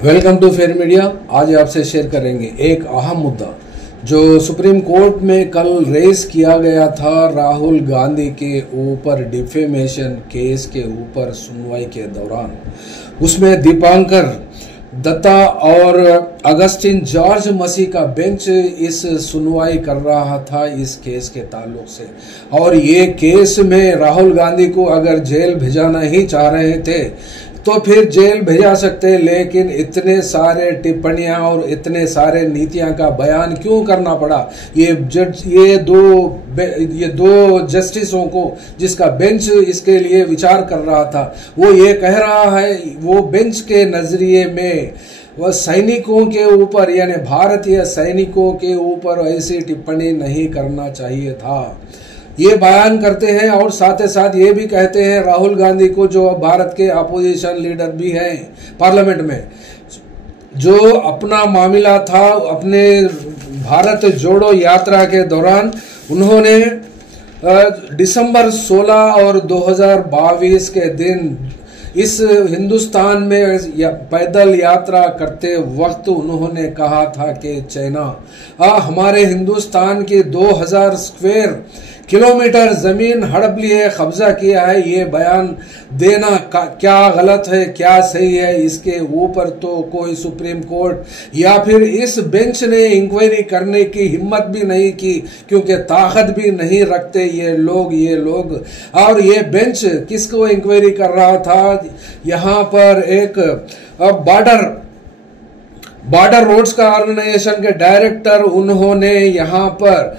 Welcome to fair media. आज आपसे share करेंगे एक अहम मुद्दा जो सुप्रीम कोर्ट में कल रेज किया गया था। राहुल गांधी के ऊपर डिफेमेशन केस के ऊपर सुनवाई के दौरान उसमें दीपांकर दत्ता और अगस्टिन जॉर्ज मसीह का बेंच इस सुनवाई कर रहा था इस केस के ताल्लुक से। और ये केस में राहुल गांधी को अगर जेल भेजाना ही चाह रहे थे तो फिर जेल भेजा सकते, लेकिन इतने सारे टिप्पणियां और इतने सारे नीतियां का बयान क्यों करना पड़ा। ये दो जस्टिसों को जिसका बेंच इसके लिए विचार कर रहा था, वो ये कह रहा है, वो बेंच के नजरिए में वह सैनिकों के ऊपर यानी भारतीय सैनिकों के ऊपर ऐसी टिप्पणी नहीं करना चाहिए था, ये बयान करते हैं। और साथ ही साथ ये भी कहते हैं राहुल गांधी को, जो भारत के अपोजिशन लीडर भी हैं पार्लियामेंट में, जो अपना मामला था अपने भारत जोड़ो यात्रा के दौरान उन्होंने दिसंबर 16 और 2022 के दिन इस हिंदुस्तान में पैदल यात्रा करते वक्त उन्होंने कहा था कि चाइना हमारे हिंदुस्तान की 2000 स्क्वायर किलोमीटर जमीन हड़प ली है, कब्जा किया है। ये बयान देना क्या गलत है क्या सही है, इसके ऊपर तो कोई सुप्रीम कोर्ट या फिर इस बेंच ने इंक्वायरी करने की हिम्मत भी नहीं की, क्योंकि ताकत भी नहीं रखते ये लोग। और ये बेंच किसको इंक्वायरी कर रहा था, यहाँ पर एक बॉर्डर रोड्स का ऑर्गेनाइजेशन के डायरेक्टर, उन्होंने यहाँ पर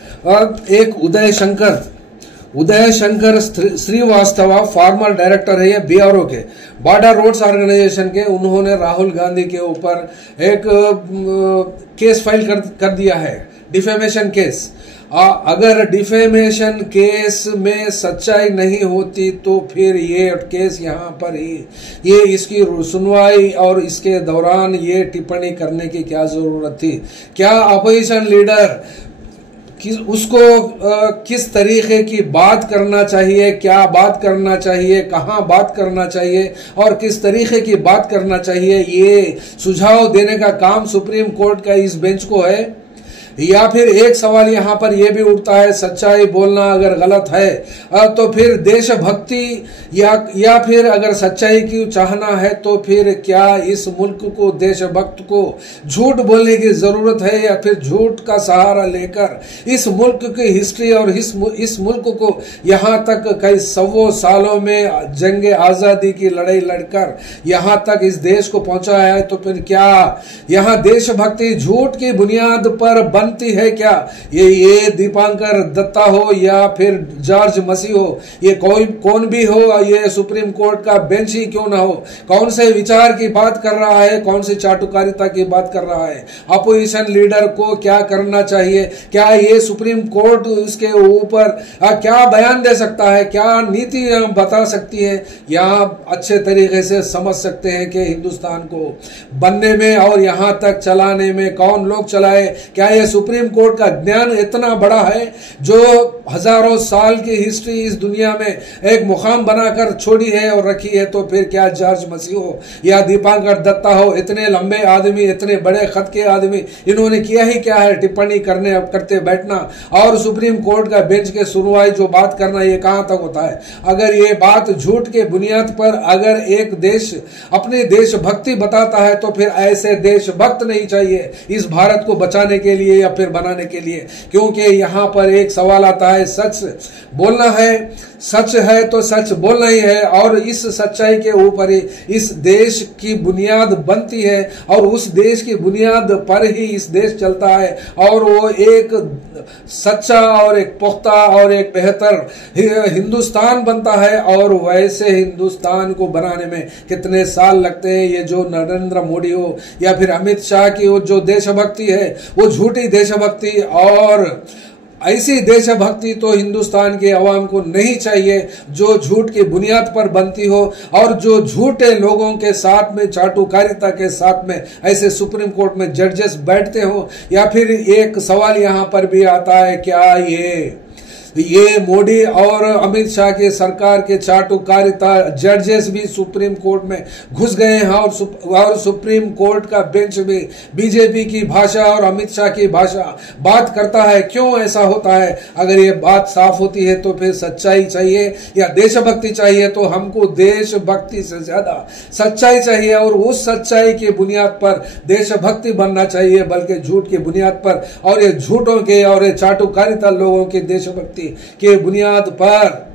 एक उदय शंकर श्रीवास्तव फॉर्मर डायरेक्टर है ये बीआरओ के बॉर्डर रोड्स ऑर्गेनाइजेशन के, उन्होंने राहुल गांधी के ऊपर एक केस फाइल कर दिया है, डिफेमेशन केस। अगर डिफेमेशन केस में सच्चाई नहीं होती तो फिर ये केस यहाँ पर ही ये इसकी सुनवाई और इसके दौरान ये टिप्पणी करने की क्या जरूरत थी। क्या अपोजिशन लीडर उसको किस तरीके की बात करना चाहिए, क्या बात करना चाहिए, कहाँ बात करना चाहिए और किस तरीके की बात करना चाहिए, ये सुझाव देने का काम सुप्रीम कोर्ट का इस बेंच को है। या फिर एक सवाल यहाँ पर यह भी उठता है, सच्चाई बोलना अगर गलत है तो फिर देशभक्ति या फिर अगर सच्चाई की चाहना है तो फिर क्या इस मुल्क को, देशभक्त को झूठ बोलने की जरूरत है, या फिर झूठ का सहारा लेकर इस मुल्क की हिस्ट्री और इस मुल्क को यहाँ तक कई सौ सालों में जंग आजादी की लड़ाई लड़कर यहाँ तक इस देश को पहुंचाया है, तो फिर क्या यहाँ देशभक्ति झूठ की बुनियाद पर बनती है क्या। ये दीपांकर दत्ता हो या फिर जॉर्ज मसीह हो, ये कौन भी हो, ये सुप्रीम कोर्ट का बेंच ही क्यों ना हो, कौन से विचार की बात कर रहा है, कौन से चाटुकारिता की बात कर रहा है, अपोजिशन लीडर को क्या करना चाहिए, क्या ये सुप्रीम कोर्ट उसके ऊपर क्या बयान दे सकता है, क्या नीति बता सकती है। यहाँ अच्छे तरीके से समझ सकते हैं कि हिंदुस्तान को बनने में और यहाँ तक चलाने में कौन लोग चलाए। क्या ये सुप्रीम कोर्ट का ज्ञान इतना बड़ा है जो हजारों साल की हिस्ट्री इस दुनिया में एक मुकाम बनाकर छोड़ी है और रखी है, तो फिर क्या जॉर्ज मसीह हो या दीपांकर दत्ता हो, इतने लंबे आदमी, इतने बड़े खत के आदमी, इन्होंने किया ही क्या है टिप्पणी करते बैठना और सुप्रीम कोर्ट का बेंच के सुनवाई जो बात करना, ये कहां तक होता है। अगर ये बात झूठ के बुनियाद पर अगर एक देश अपने देशभक्ति बताता है तो फिर ऐसे देशभक्त नहीं चाहिए इस भारत को बचाने के लिए या फिर बनाने के लिए। क्योंकि यहाँ पर एक सवाल आता है, सच बोलना है, सच है तो सच बोलना ही है, और इस सच्चाई के ऊपर ही इस देश की बुनियाद बनती है और उस देश की बुनियाद पर ही इस देश चलता है, और वो एक सच्चा और एक पुख्ता और एक बेहतर हिंदुस्तान बनता है। और वैसे हिंदुस्तान को बनाने में कितने साल लगते हैं। ये जो नरेंद्र मोदी हो या फिर अमित शाह की वो जो देशभक्ति है, वो झूठी देशभक्ति, और ऐसी देशभक्ति तो हिंदुस्तान के अवाम को नहीं चाहिए जो झूठ की बुनियाद पर बनती हो और जो झूठे लोगों के साथ में, चाटुकारिता के साथ में ऐसे सुप्रीम कोर्ट में जजेस बैठते हो। या फिर एक सवाल यहाँ पर भी आता है, क्या ये ये मोदी और अमित शाह के सरकार के चाटुकारिता जजेस भी सुप्रीम कोर्ट में घुस गए हैं और सुप्रीम कोर्ट का बेंच भी बीजेपी की भाषा और अमित शाह की भाषा बात करता है। क्यों ऐसा होता है? अगर ये बात साफ होती है तो फिर सच्चाई चाहिए या देशभक्ति चाहिए, तो हमको देशभक्ति से ज्यादा सच्चाई चाहिए और उस सच्चाई की बुनियाद पर देशभक्ति बनना चाहिए, बल्कि झूठ की बुनियाद पर और ये झूठों के और ये चाटुकारिता लोगों की देशभक्ति के बुनियाद पर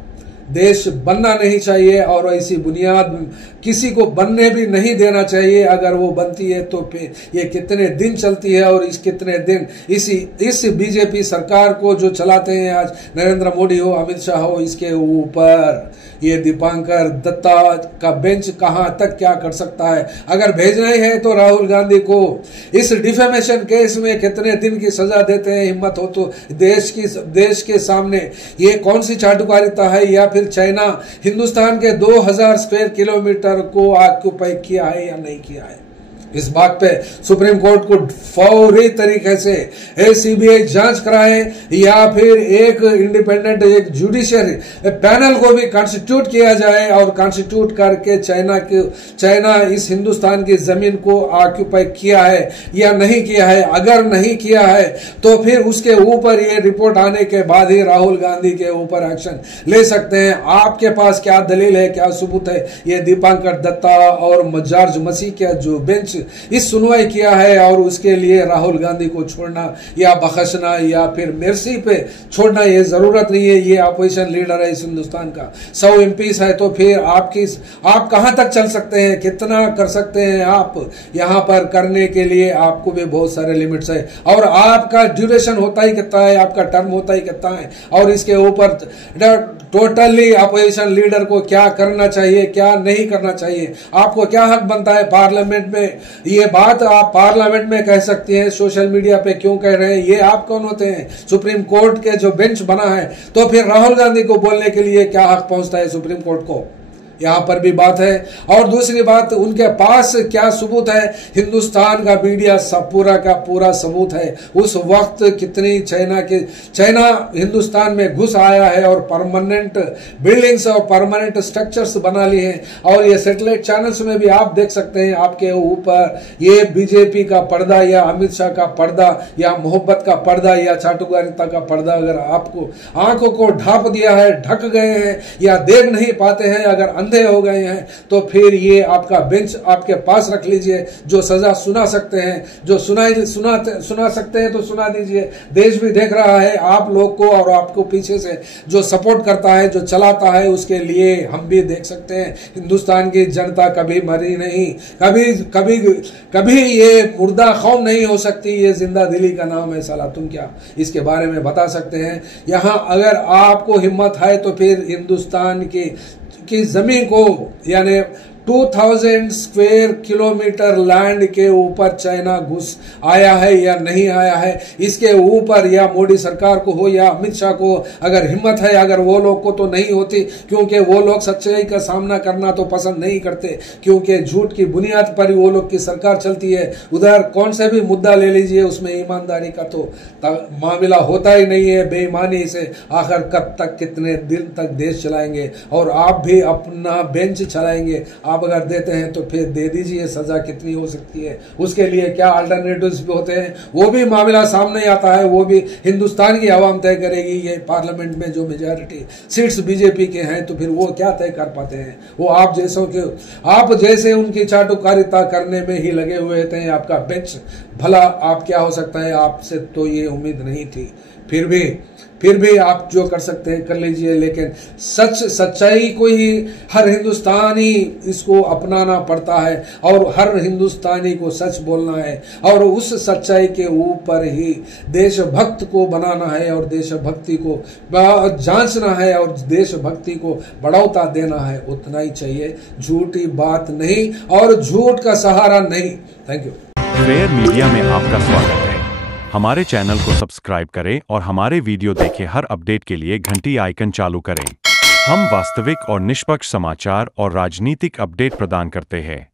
देश बनना नहीं चाहिए। और ऐसी बुनियाद किसी को बनने भी नहीं देना चाहिए। अगर वो बनती है तो फिर ये कितने दिन चलती है और इस कितने दिन इस बीजेपी सरकार को जो चलाते हैं आज नरेंद्र मोदी हो, अमित शाह हो, इसके ऊपर ये दीपांकर दत्ता का बेंच कहां तक क्या कर सकता है? अगर भेजना ही है तो राहुल गांधी को इस डिफेमेशन केस में कितने दिन की सजा देते हैं? हिम्मत हो तो देश के सामने ये कौन सी चाटुकारिता है? या फिर चाइना हिंदुस्तान के 2000 स्क्वायर किलोमीटर को ऑक्युपाई किया है या नहीं किया है? इस बात पे सुप्रीम कोर्ट को फौरी तरीके से सीबीआई जांच कराए या फिर एक इंडिपेंडेंट एक जुडिशियरी पैनल को भी कॉन्स्टिट्यूट किया जाए और कॉन्स्टिट्यूट करके चाइना इस हिंदुस्तान की जमीन को ऑक्युपाई किया है या नहीं किया है। अगर नहीं किया है तो फिर उसके ऊपर ये रिपोर्ट आने के बाद ही राहुल गांधी के ऊपर एक्शन ले सकते हैं। आपके पास क्या दलील है, क्या सबूत है? ये दीपांकर दत्ता और जॉर्ज मसीह का जो बेंच इस सुनवाई किया है और उसके लिए राहुल गांधी को छोड़ना या बख्शना या फिर मेर्सी पे छोड़ना ये जरूरत नहीं है। ये अपोजिशन लीडर है इस हिंदुस्तान का, 100 एमपीस है, तो फिर आप कहां तक चल सकते हैं? कितना कर सकते हैं आप? यहां पर करने के लिए आपको भी बहुत सारे लिमिट्स है और आपका ड्यूरेशन होता ही कितना है, आपका टर्म होता ही कितना है और इसके ऊपर टोटली अपोजिशन लीडर को क्या करना चाहिए, क्या नहीं करना चाहिए, आपको क्या हक बनता है पार्लियामेंट में? ये बात आप पार्लियामेंट में कह सकती हैं, सोशल मीडिया पे क्यों कह रहे हैं? ये आप कौन होते हैं? सुप्रीम कोर्ट के जो बेंच बना है, तो फिर राहुल गांधी को बोलने के लिए क्या हक पहुंचता है सुप्रीम कोर्ट को? यहां पर भी बात है। और दूसरी बात, उनके पास क्या सबूत है? हिंदुस्तान का मीडिया सब पूरा का पूरा सबूत है। उस वक्त कितनी चाइना हिंदुस्तान में घुस आया है और परमानेंट बिल्डिंग्स और परमानेंट स्ट्रक्चर्स बना लिए हैं। और ये सैटेलाइट चैनल्स में भी आप देख सकते हैं, आपके ऊपर ये बीजेपी का पर्दा या अमित शाह का पर्दा या मोहब्बत का पर्दा या चाटुकारिता का पर्दा अगर आपको आंखों को ढांप दिया है, ढक गए हैं या देख नहीं पाते हैं, अगर अंधे हो गए हैं, तो फिर ये आपका बेंच आपके पास रख लीजिए। जो सजा सुना सकते हैं, जो सुना सकते हैं तो सुना दीजिए। देश भी देख रहा है आप लोग को और आपको पीछे से जो सपोर्ट करता है, जो चलाता है, उसके लिए हम भी देख सकते हैं। हिंदुस्तान की जनता कभी मरी नहीं, कभी ये मुर्दा कौम नहीं हो सकती। ये जिंदा दिली का नाम है साला। तुम क्या इसके बारे में बता सकते हैं? यहां अगर आपको हिम्मत है तो फिर हिंदुस्तान की जमीन को यानी 2000 स्क्वायर किलोमीटर लैंड के ऊपर चाइना घुस आया है या नहीं आया है, इसके ऊपर या मोदी सरकार को हो या अमित शाह को अगर हिम्मत है, अगर वो लोग को तो नहीं होती, क्योंकि वो लोग सच्चाई का सामना करना तो पसंद नहीं करते, क्योंकि झूठ की बुनियाद पर वो लोग की सरकार चलती है। उधर कौन से भी मुद्दा ले लीजिए, उसमें ईमानदारी का तो मामला होता ही नहीं है। बेईमानी से आखिर कब तक, कितने दिन तक देश चलाएंगे? और आप भी अपना बेंच चलाएंगे। आप अगर देते हैं तो फिर दे दीजिए, सजा कितनी हो सकती है, उसके लिए क्या अल्टरनेटिव्स भी होते हैं, वो भी मामला सामने आता है। वो भी हिंदुस्तान की आवाम तय करेगी। ये पार्लियामेंट में जो मेजॉरिटी सीट्स बीजेपी के हैं, तो फिर वो क्या तय कर पाते हैं? वो आप जैसे उनकी चाटुकारिता करने में ही लगे हुए थे। आपका बेंच भला आप क्या हो सकता है? आपसे तो ये उम्मीद नहीं थी। फिर भी आप जो कर सकते हैं कर लीजिए, लेकिन सच्चाई को ही हर हिंदुस्तानी इसको अपनाना पड़ता है और हर हिंदुस्तानी को सच बोलना है और उस सच्चाई के ऊपर ही देशभक्त को बनाना है और देशभक्ति को जांचना है और देशभक्ति को बढ़ावा देना है। उतना ही चाहिए, झूठी बात नहीं और झूठ का सहारा नहीं। Thank you. फेयर मीडिया में आपका स्वागत है। हमारे चैनल को सब्सक्राइब करें और हमारे वीडियो देखें। हर अपडेट के लिए घंटी आइकन चालू करें। हम वास्तविक और निष्पक्ष समाचार और राजनीतिक अपडेट प्रदान करते हैं।